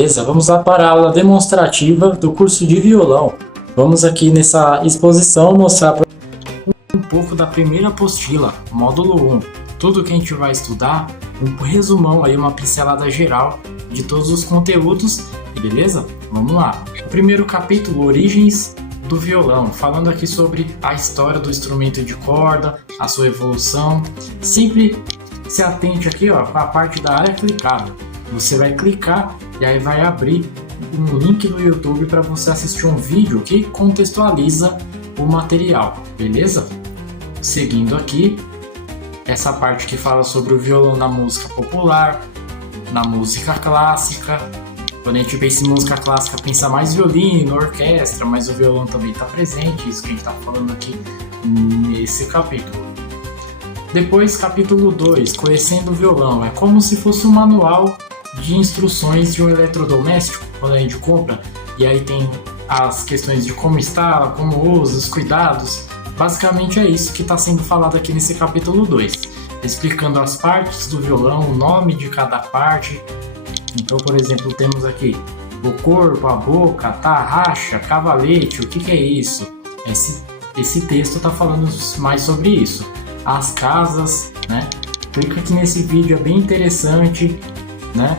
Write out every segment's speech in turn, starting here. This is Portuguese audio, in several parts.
Beleza, vamos lá para a aula demonstrativa do curso de violão. Vamos aqui nessa exposição mostrar um pouco da primeira apostila, módulo 1. Tudo que a gente vai estudar, um resumão aí, uma pincelada geral de todos os conteúdos, beleza? Vamos lá. O primeiro capítulo, Origens do violão, falando aqui sobre a história do instrumento de corda, a sua evolução. Sempre se atente aqui, ó, para a parte da área clicada. Você vai clicar e aí vai abrir um link no YouTube para você assistir um vídeo que contextualiza o material, beleza? Seguindo aqui, essa parte que fala sobre o violão na música popular, na música clássica. Quando a gente pensa em música clássica, pensa mais violino, orquestra, mas o violão também está presente, isso que a gente está falando aqui nesse capítulo. Depois, capítulo 2, Conhecendo o Violão. É como se fosse um manual de instruções de um eletrodoméstico, quando a gente compra, e aí tem as questões de como instala, como usa, os cuidados. Basicamente é isso que está sendo falado aqui nesse capítulo 2, explicando as partes do violão, o nome de cada parte. Então, por exemplo, temos aqui o corpo, a boca, a tarraxa, cavalete, o que é isso? Esse texto está falando mais sobre isso. As casas, né? Clica aqui nesse vídeo, é bem interessante, né?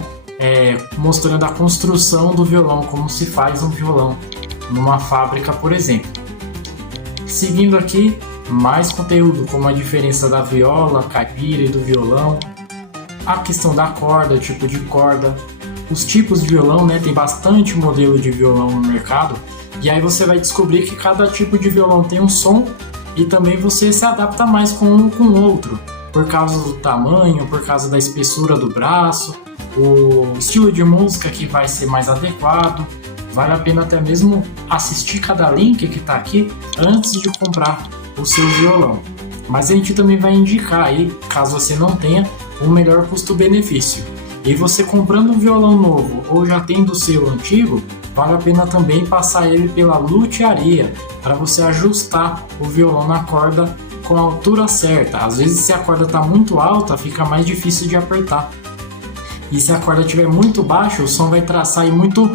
Mostrando a construção do violão, como se faz um violão numa fábrica, por exemplo. Seguindo aqui, mais conteúdo, como a diferença da viola, caipira e do violão, a questão da corda, o tipo de corda, os tipos de violão, né? Tem bastante modelo de violão no mercado, e aí você vai descobrir que cada tipo de violão tem um som e também você se adapta mais com um com o outro, por causa do tamanho, por causa da espessura do braço, o estilo de música que vai ser mais adequado. Vale a pena até mesmo assistir cada link que está aqui antes de comprar o seu violão. Mas a gente também vai indicar aí, caso você não tenha, o melhor custo-benefício. E você comprando um violão novo ou já tendo o seu antigo, vale a pena também passar ele pela lutearia para você ajustar o violão na corda com a altura certa. Às vezes, se a corda está muito alta, fica mais difícil de apertar. E se a corda estiver muito baixa, o som vai sair muito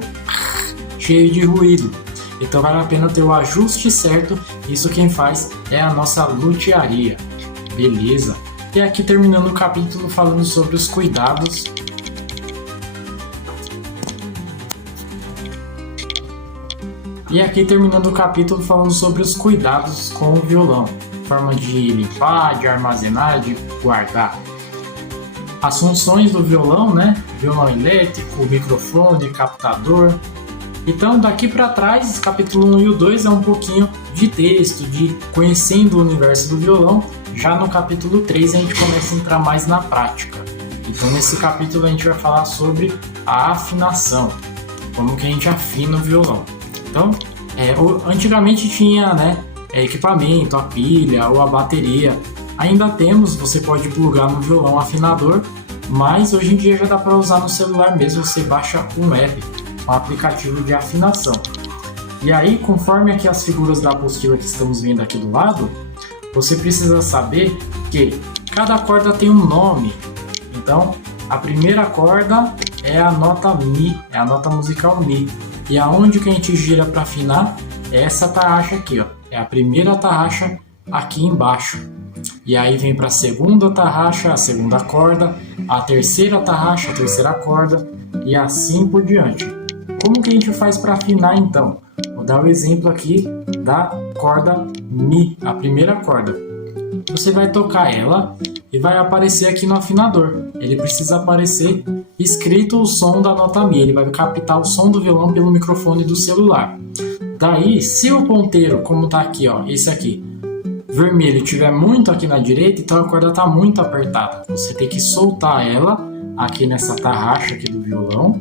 cheio de ruído. Então vale a pena ter o ajuste certo. Isso quem faz é a nossa lutearia. Beleza? E aqui terminando o capítulo falando sobre os cuidados. E aqui terminando o capítulo falando sobre os cuidados com o violão. Forma de limpar, de armazenar, de guardar. As funções do violão, né? Violão elétrico, microfone, captador. Então, daqui para trás, capítulo 1 e o 2 é um pouquinho de texto, de conhecendo o universo do violão. Já no capítulo 3 a gente começa a entrar mais na prática. Então, nesse capítulo a gente vai falar sobre a afinação, como que a gente afina o violão. Então, antigamente tinha, né, equipamento, a pilha ou a bateria. Ainda temos, você pode plugar no violão afinador, mas hoje em dia já dá para usar no celular mesmo. Você baixa um app, um aplicativo de afinação. E aí, conforme aqui as figuras da apostila que estamos vendo aqui do lado, você precisa saber que cada corda tem um nome. Então, a primeira corda é a nota Mi, é a nota musical Mi. E aonde que a gente gira para afinar é essa tarraxa aqui, ó. É a primeira tarraxa aqui embaixo. E aí vem para a segunda tarraxa, a segunda corda, a terceira tarraxa, a terceira corda e assim por diante. Como que a gente faz para afinar então? Vou dar o exemplo aqui da corda Mi, a primeira corda. Você vai tocar ela e vai aparecer aqui no afinador. Ele precisa aparecer escrito o som da nota Mi. Ele vai captar o som do violão pelo microfone do celular. Daí, se o ponteiro, como tá aqui, ó, esse aqui, vermelho, tiver muito aqui na direita, então a corda tá muito apertada. Você tem que soltar ela aqui nessa tarraxa aqui do violão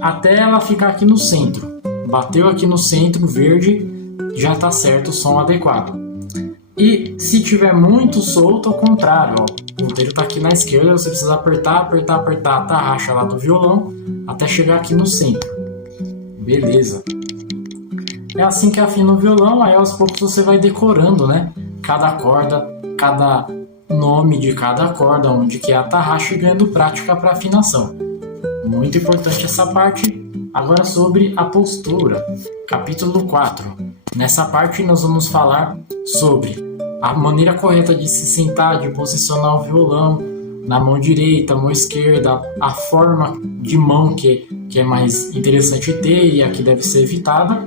até ela ficar aqui no centro. Bateu aqui no centro, verde, já tá certo o som adequado. E se tiver muito solto, ao contrário, ó, o ponteiro tá aqui na esquerda, você precisa apertar a tarraxa lá do violão até chegar aqui no centro. Beleza. É assim que afina o violão, aí aos poucos você vai decorando, né? Cada corda, cada nome de cada corda, onde que é a tarraxa, e ganhando prática para afinação. Muito importante essa parte. Agora sobre a postura, capítulo 4. Nessa parte nós vamos falar sobre a maneira correta de se sentar, de posicionar o violão na mão direita, mão esquerda, a forma de mão que é mais interessante ter e a que deve ser evitada,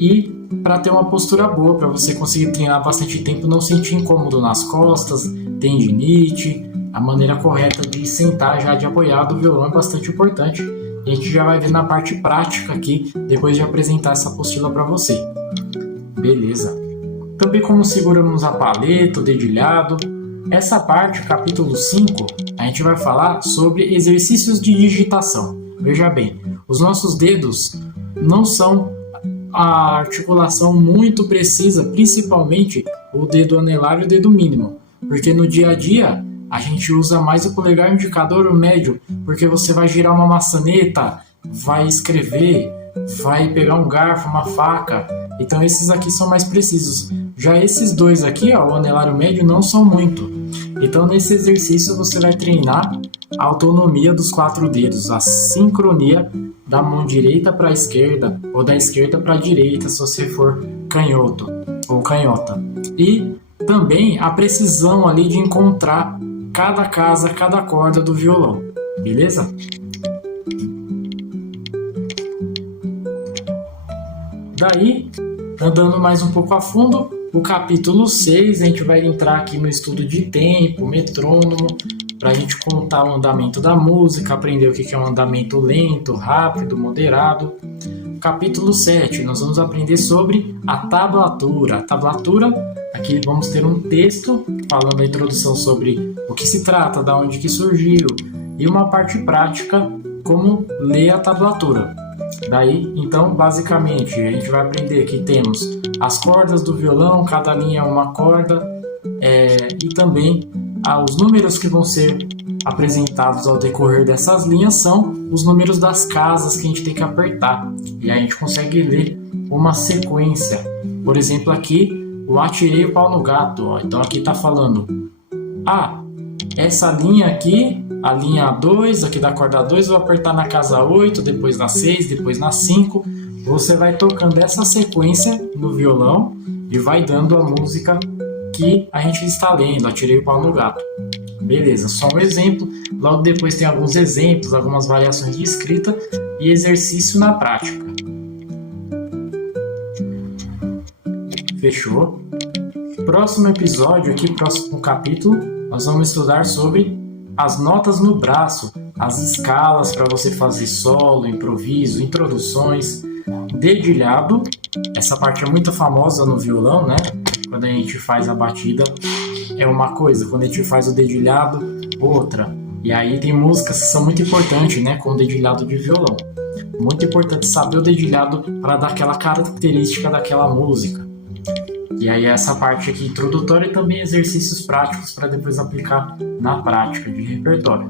e para ter uma postura boa, para você conseguir treinar bastante tempo, não sentir incômodo nas costas, tendinite. A maneira correta de sentar já de apoiado o violão é bastante importante. E a gente já vai ver na parte prática aqui, depois de apresentar essa apostila para você. Beleza. Também como seguramos a paleta, o dedilhado. Essa parte, capítulo 5, a gente vai falar sobre exercícios de digitação. Veja bem, os nossos dedos não são a articulação muito precisa, principalmente o dedo anelar e o dedo mínimo. Porque no dia a dia, a gente usa mais o polegar indicador ou médio, porque você vai girar uma maçaneta, vai escrever, vai pegar um garfo, uma faca. Então esses aqui são mais precisos. Já esses dois aqui, ó, o anelar e o médio, não são muito. Então nesse exercício você vai treinar a autonomia dos 4 dedos, a sincronia da mão direita para a esquerda ou da esquerda para a direita, se você for canhoto ou canhota. E também a precisão ali de encontrar cada casa, cada corda do violão, beleza? Daí, andando mais um pouco a fundo, o capítulo 6, a gente vai entrar aqui no estudo de tempo, metrônomo, para a gente contar o andamento da música, aprender o que é um andamento lento, rápido, moderado. Capítulo 7, nós vamos aprender sobre a tablatura. A tablatura, aqui vamos ter um texto falando a introdução sobre o que se trata, da onde que surgiu, e uma parte prática, como ler a tablatura. Daí, então, basicamente, a gente vai aprender que temos as cordas do violão, cada linha é uma corda, e também os números que vão ser apresentados ao decorrer dessas linhas são os números das casas que a gente tem que apertar. E aí a gente consegue ler uma sequência. Por exemplo, aqui, o atirei o pau no gato. Ó. Então aqui está falando, essa linha aqui, a linha 2, aqui da corda 2, vou apertar na casa 8, depois na 6, depois na 5. Você vai tocando essa sequência no violão e vai dando a música que a gente está lendo, atirei o pau no gato. Beleza, só um exemplo. Logo depois tem alguns exemplos, algumas variações de escrita e exercício na prática. Fechou? Próximo episódio, aqui próximo capítulo, nós vamos estudar sobre as notas no braço, as escalas para você fazer solo, improviso, introduções, dedilhado. Essa parte é muito famosa no violão, né? Quando a gente faz a batida é uma coisa, quando a gente faz o dedilhado, outra. E aí tem músicas que são muito importantes, né, com o dedilhado de violão. Muito importante saber o dedilhado para dar aquela característica daquela música. E aí essa parte aqui introdutória e também exercícios práticos para depois aplicar na prática de repertório.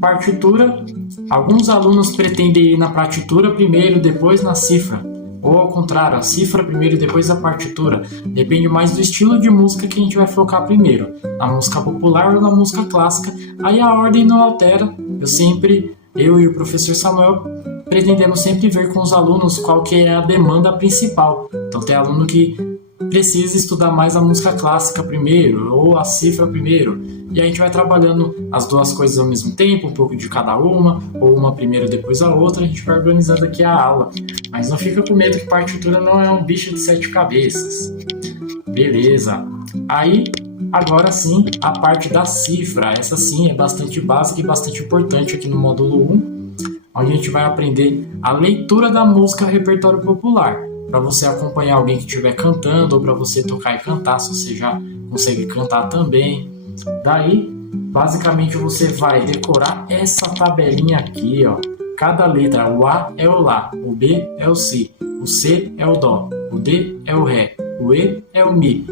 Partitura. Alguns alunos pretendem ir na partitura primeiro, depois na cifra. Ou ao contrário, a cifra primeiro e depois a partitura. Depende mais do estilo de música que a gente vai focar primeiro. Na música popular ou na música clássica. Aí a ordem não altera. Eu e o professor Samuel pretendemos sempre ver com os alunos qual que é a demanda principal. Então tem aluno que precisa estudar mais a música clássica primeiro, ou a cifra primeiro. E a gente vai trabalhando as duas coisas ao mesmo tempo, um pouco de cada uma, ou uma primeiro depois a outra, a gente vai organizando aqui a aula. Mas não fica com medo que partitura não é um bicho de 7 cabeças. Beleza. Aí, agora sim, a parte da cifra. Essa sim é bastante básica e bastante importante aqui no módulo 1, onde a gente vai aprender a leitura da música repertório popular. Para você acompanhar alguém que estiver cantando, ou para você tocar e cantar, se você já consegue cantar também. Daí, basicamente, você vai decorar essa tabelinha aqui, ó. Cada letra, o A é o Lá, o B é o Si, o C é o Dó, o D é o Ré, o E é o Mi,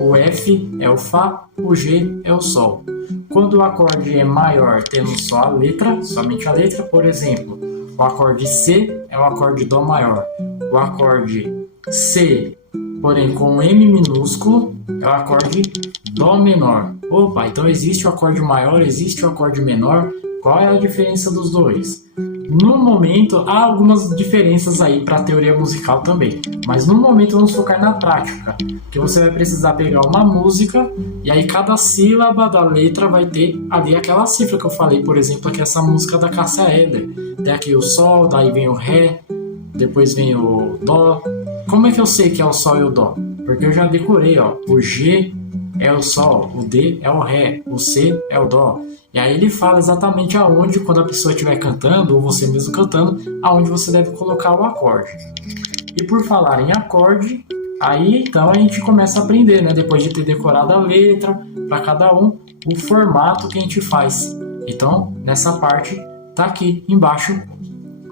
o F é o Fá, o G é o Sol. Quando o acorde é maior, temos só a letra, somente a letra. Por exemplo, o acorde C é o acorde Dó maior. O acorde C, porém com M minúsculo, é o acorde Dó menor. Opa, então existe o acorde maior, existe o acorde menor. Qual é a diferença dos dois? No momento, há algumas diferenças aí para a teoria musical também, mas no momento vamos focar na prática, que você vai precisar pegar uma música e aí cada sílaba da letra vai ter ali aquela cifra que eu falei, por exemplo, aqui essa música da Cássia Eller. Tem aqui o Sol, daí vem o Ré, depois vem o Dó. Como é que eu sei que é o Sol e o Dó? Porque eu já decorei, ó, o G é o Sol, o D é o Ré, o C é o Dó. E aí ele fala exatamente aonde, quando a pessoa estiver cantando, ou você mesmo cantando, aonde você deve colocar o acorde. E por falar em acorde, aí então a gente começa a aprender, né? Depois de ter decorado a letra, para cada um, o formato que a gente faz. Então, nessa parte, tá aqui embaixo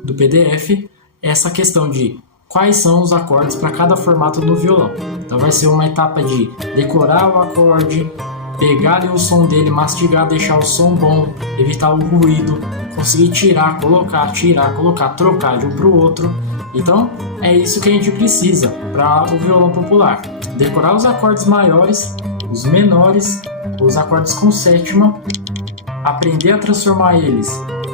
do PDF, essa questão de quais são os acordes para cada formato do violão. Então vai ser uma etapa de decorar o acorde, pegar ali o som dele, mastigar, deixar o som bom, evitar o ruído, conseguir tirar, colocar, trocar de um para o outro. Então é isso que a gente precisa para o violão popular. Decorar os acordes maiores, os menores, os acordes com sétima, aprender a transformar eles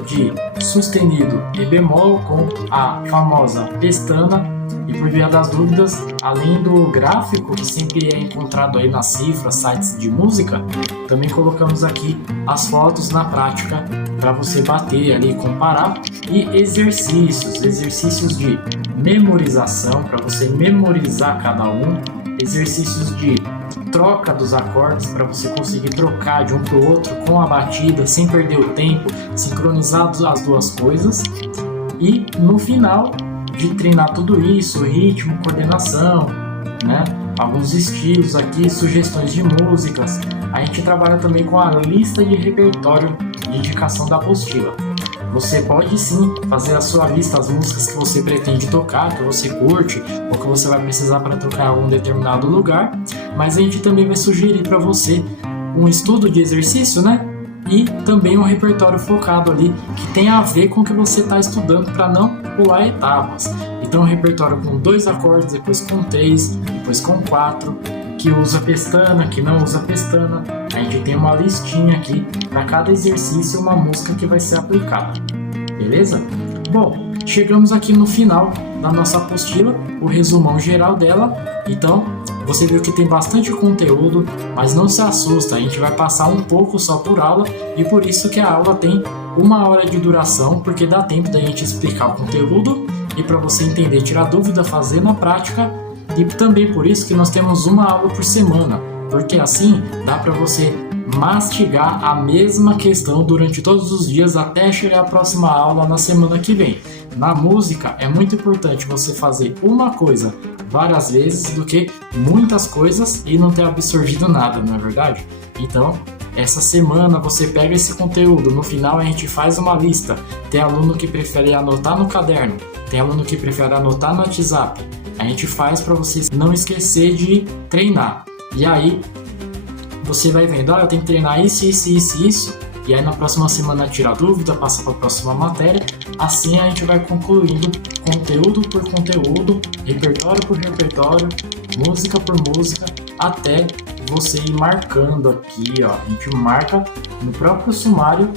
de sustenido e bemol com a famosa pestana. E por via das dúvidas, além do gráfico que sempre é encontrado aí nas cifras, sites de música, também colocamos aqui as fotos na prática para você bater ali, comparar, e exercícios de memorização para você memorizar cada um, exercícios de troca dos acordes para você conseguir trocar de um para o outro com a batida sem perder o tempo, sincronizar as duas coisas, e no final de treinar tudo isso, ritmo, coordenação, né? Alguns estilos aqui, sugestões de músicas. A gente trabalha também com a lista de repertório de indicação da apostila. Você pode sim fazer a sua lista, as músicas que você pretende tocar, que você curte, ou que você vai precisar para tocar em algum determinado lugar, mas a gente também vai sugerir para você um estudo de exercício, né? E também um repertório focado ali que tem a ver com o que você está estudando para não pular etapas. Então um repertório com 2 acordes, depois com 3, depois com 4, que usa pestana, que não usa pestana. A gente tem uma listinha aqui para cada exercício, uma música que vai ser aplicada. Beleza? Bom, chegamos aqui no final da nossa apostila, o resumão geral dela. Então, você viu que tem bastante conteúdo, mas não se assusta, a gente vai passar um pouco só por aula, e por isso que a aula tem 1 hora de duração, porque dá tempo da gente explicar o conteúdo e para você entender, tirar dúvida, fazer na prática, e também por isso que nós temos 1 aula por semana, porque assim dá para você mastigar a mesma questão durante todos os dias até chegar a próxima aula na semana que vem. Na música é muito importante você fazer uma coisa várias vezes do que muitas coisas e não ter absorvido nada, não é verdade? Então, essa semana você pega esse conteúdo, no final a gente faz uma lista. Tem aluno que prefere anotar no caderno, tem aluno que prefere anotar no WhatsApp. A gente faz para vocês não esquecer de treinar. E aí, você vai vendo, eu tenho que treinar isso, e aí na próxima semana tira a dúvida, passa para a próxima matéria. Assim a gente vai concluindo conteúdo por conteúdo, repertório por repertório, música por música, até você ir marcando aqui, ó. A gente marca no próprio sumário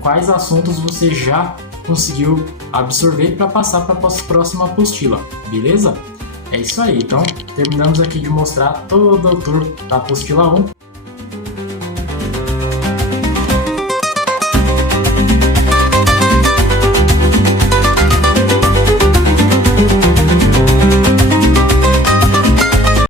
quais assuntos você já conseguiu absorver para passar para a próxima apostila, beleza? É isso aí, então terminamos aqui de mostrar todo o tour da apostila 1.